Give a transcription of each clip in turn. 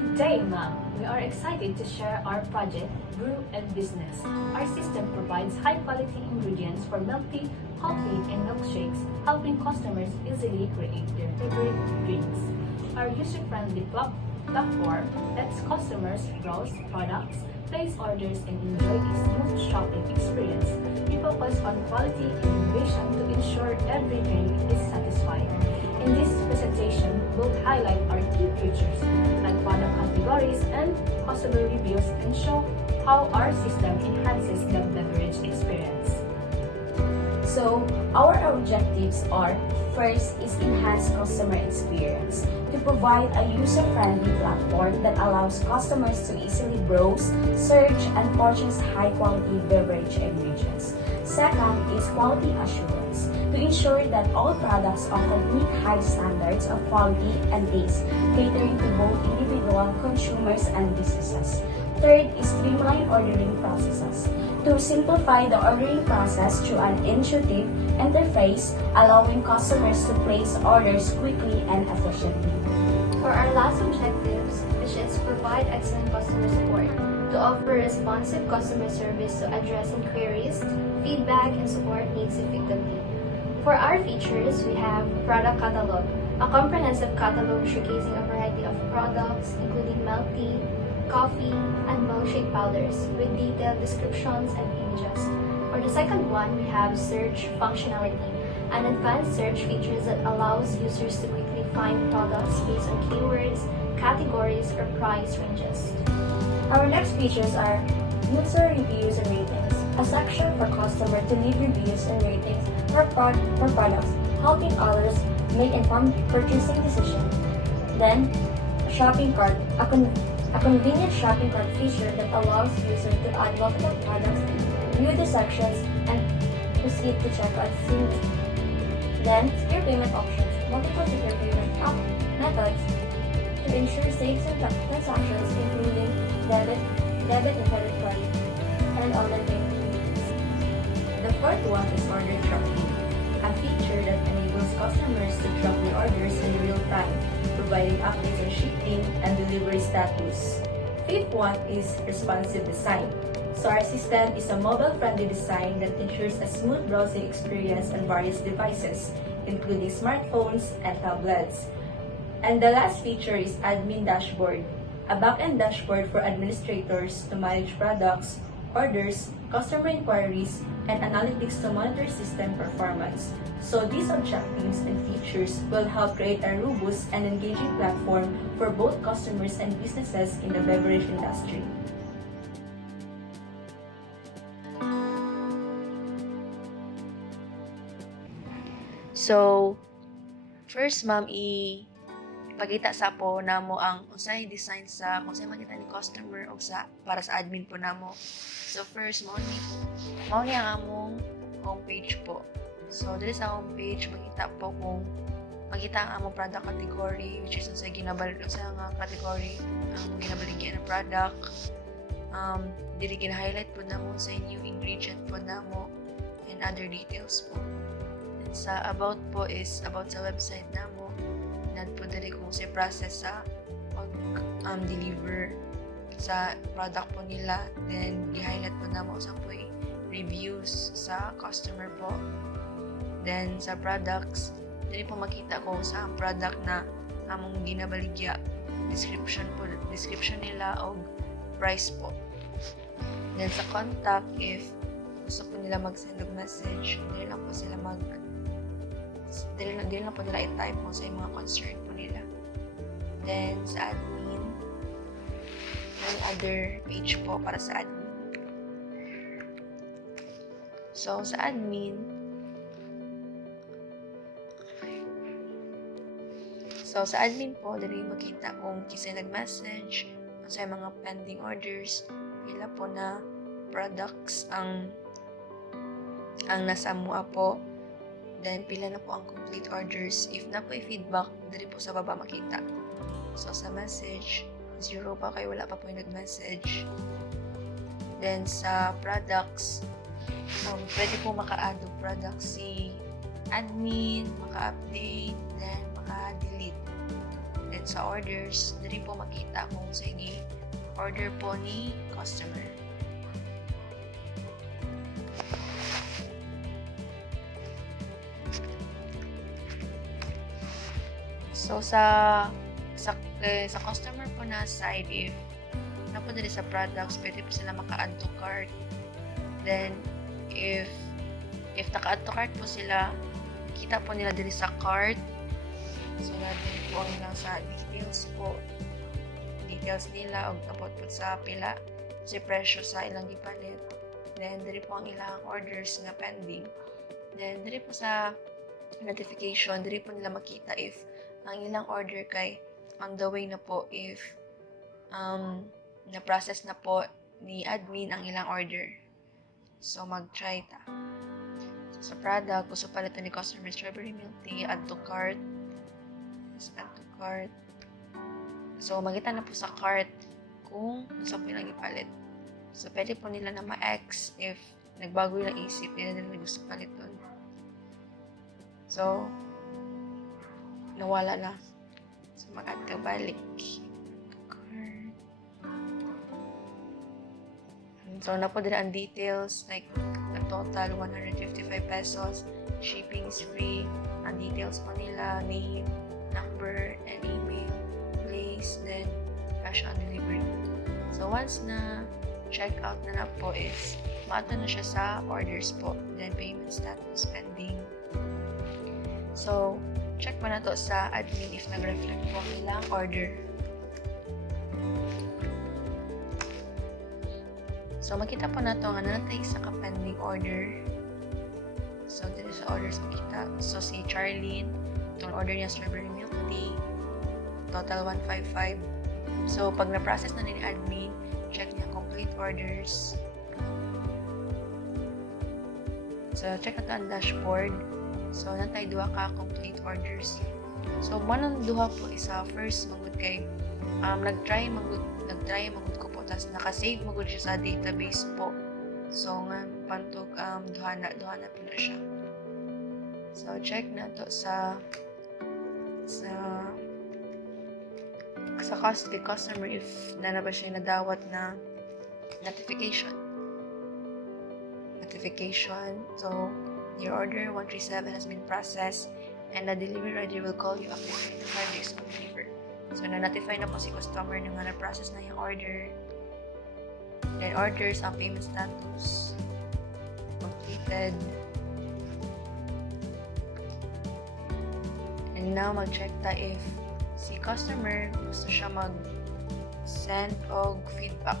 Good day, ma'am. We are excited to share our project, Brew and Business. Our system provides high-quality ingredients for milk tea, coffee, and milkshakes, helping customers easily create their favorite drinks. Our user-friendly platform lets customers browse products, place orders, and enjoy a smooth shopping experience. We focus on quality and innovation to ensure every drink is satisfying. In this presentation, we'll highlight our key features, like product categories and customer reviews, and show how our system enhances the beverage experience. So, our objectives are, first is enhance customer experience, to provide a user-friendly platform that allows customers to easily browse, search, and purchase high-quality beverage ingredients. Second is quality assurance, to ensure that all products offer meet high standards of quality and taste, catering to both individual consumers and businesses. Third is streamline ordering processes, to simplify the ordering process through an intuitive interface, allowing customers to place orders quickly and efficiently. For our last objectives, which is to provide excellent customer support, to offer responsive customer service to address inquiries, feedback, and support needs effectively. For our features, we have product catalog, a comprehensive catalog showcasing a variety of products, including milk tea, coffee, and milkshake powders with detailed descriptions and images. For the second one, we have search functionality, an advanced search features that allows users to quickly find products based on keywords, categories, or price ranges. Our next features are user reviews and ratings, a section for customers to leave reviews and ratings for products, helping others make informed purchasing decisions. Then, a shopping cart, a convenient shopping cart feature that allows users to add multiple products, view the sections, and proceed to checkout seamlessly. Then, secure payment options, multiple secure payment methods to ensure safe transactions, including debit and credit card, and online payment methods. The fourth one is order tracking, a feature that enables customers to track their orders in real time, providing updates on shipping and delivery status. Fifth one is responsive design. So our system is a mobile-friendly design that ensures a smooth browsing experience on various devices, including smartphones and tablets. And the last feature is admin dashboard, a back-end dashboard for administrators to manage products, orders, customer inquiries, and analytics to monitor system performance. So these objectives and features will help create a robust and engaging platform for both customers and businesses in the beverage industry. So, first ma'am, ipakita sa po namo ang unsay design sa kung saan makita ni customer o sa para sa admin po namo. So first mao ni ang among homepage po. So dito sa homepage makita ang among product category, which is unsay sa nga category ang ginabaligyan na product. Dili gina-highlight po namo sa new ingredient po namo and other details po. And sa about po is about sa website namo. Po dali kung sa process sa pag-deliver sa product po nila. Then, i-highlight po na mo sa po reviews sa customer po. Then, sa products, dali po makita kung sa product na among ginabaligya, description nila o price po. Then, sa contact, if gusto po nila mag-send of message, dali lang po sila dili lang po nila i-type mo sa mga concern po nila. Then, sa admin, may other page po para sa admin. So, sa admin, po, dali makita kung kisay nag-message, sa mga pending orders, pila po na products ang nasa mua po. Then, pila na po ang complete orders. If na po i-feedback, dali po sa baba makita. So, sa message, 0 pa kayo, wala pa po yung nag-message. Then, sa products, pwede po maka-add of products si admin, maka-update, then maka-delete. Then sa orders, diri po makita kung sige order po ni customer. So sa customer po na side, if napo diri sa products, pwede po sila maka-add to cart. Then if naka-add to cart po sila, kita po nila diri sa cart. So natin po ang ilang sa details po. Details nila o tapos po sa pila si presyo sa ilang gipalit. Then diri po ang ilang orders nga pending. Then diri po sa notification, diri po nila makita if ang ilang order kay on the way na po, if na-process na po ni admin ang ilang order. So mag-try ta. So, sa product, gusto palitan ni customer strawberry milk tea, add to cart. Add to cart. So makita na po sa cart kung gusto po ilang ipalit. So pwede po nila na ma-X if nagbago yung isip nila na gusto paliton. So nawala na. So, mag-add ka balik. Card. So, na po din ang details. Like, the total, 155 pesos. Shipping is free. Ang details po nila, name, number, and email, place, then cash on delivery. So, once na check out na po is, maato na siya sa orders po. Then, payment status pending. So, check mo na to sa admin if nag-reflect po ilang order. So, makita po na to nga nanatay isa ka pending order. So, dito sa orders makita. So, si Charlene, itong order niya strawberry milk tea, total 155. So, pag na-process na ni admin, check niya complete orders. So, check na to ang dashboard. So, nantay duha ka complete orders. So, manang duha po isa first magud kay nag-try magud ko po tas naka-save magud siya sa database po. So, nga pantog duha na po na siya. So, check na to sa customer if na ba siya nadawat na notification. So, your order 137 has been processed and the delivery rider will call you after 5 days of deliver. So, na-notify na po si customer na nga na-process na yung order. Then, orders ang payment status completed. And now, mag-check ta if si customer gusto siya mag-send og feedback.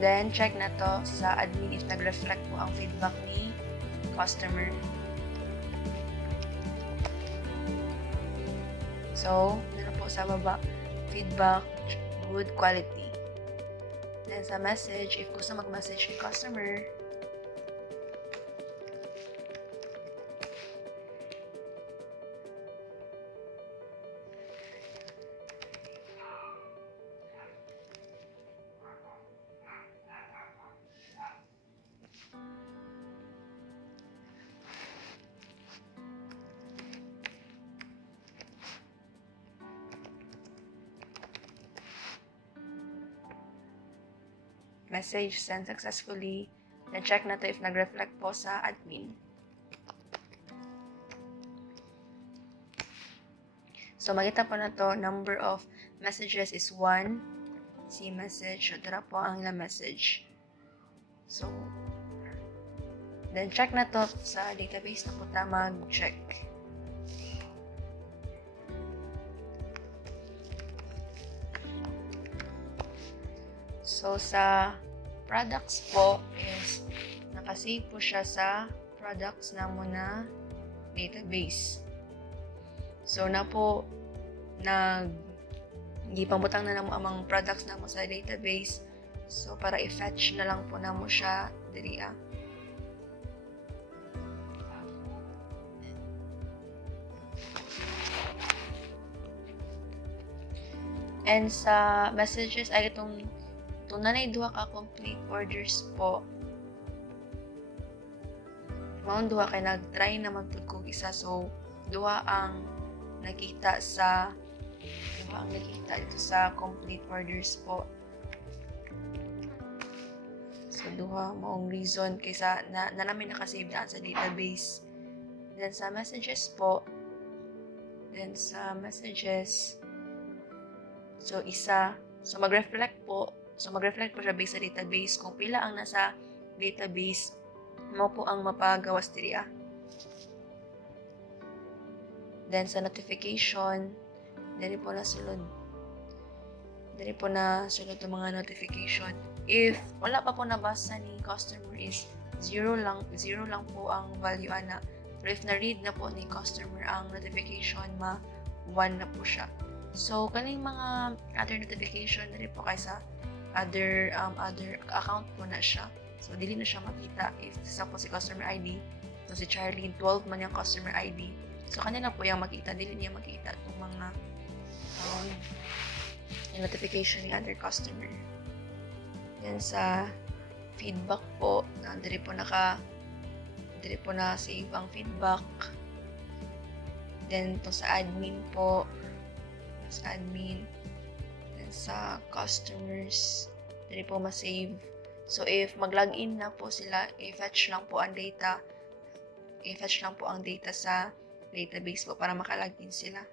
Then, check na to sa admin if nag-reflect po ang feedback ni customer. So, na po sa baba, feedback, good quality. Then, sa message, if gusto mag-message ni customer, message sent successfully. Then check na to if nag-reflect po sa admin. So makita po na to, number of messages is 1. See message. So dara po ang ilang message. So then check na to sa database na po ta mag-check. So, sa products po is nakasave po siya sa products na mo na database. So, na po gipambutang na mo amang products na mo sa database. So, para i-fetch na lang po na mo siya diri. And sa messages ay itong nanay duha ka complete orders po. Maong duha kay nag-try naman pud kog isa, so duha ang nakita dito sa complete orders po. So duha maong reason kaysa na namin nakasave daan sa database. Then sa messages po, so isa, so mag-reflect po siya based sa database kung pila ang nasa database, mo po ang mapagawas diriya. Then sa notification, diri po na sulod ang mga notification. If wala pa po nabasa ni customer is zero lang po ang value ana. Pero if na-read na po ni customer ang notification, 1 na po siya. So kaning mga other notification diri po kaysa other account po na siya. So dili na siya makita if sa po si customer ID. So si Charlene 12 man yung customer ID. So kanina po yung makita, dili niya makita itong mga yung notification ni other customer. Then sa feedback po, diri po na save ang feedback. Then to sa admin po, then sa customers, diri po ma-save. So if mag-login na po sila, i-fetch lang po ang data sa database po para maka-login sila.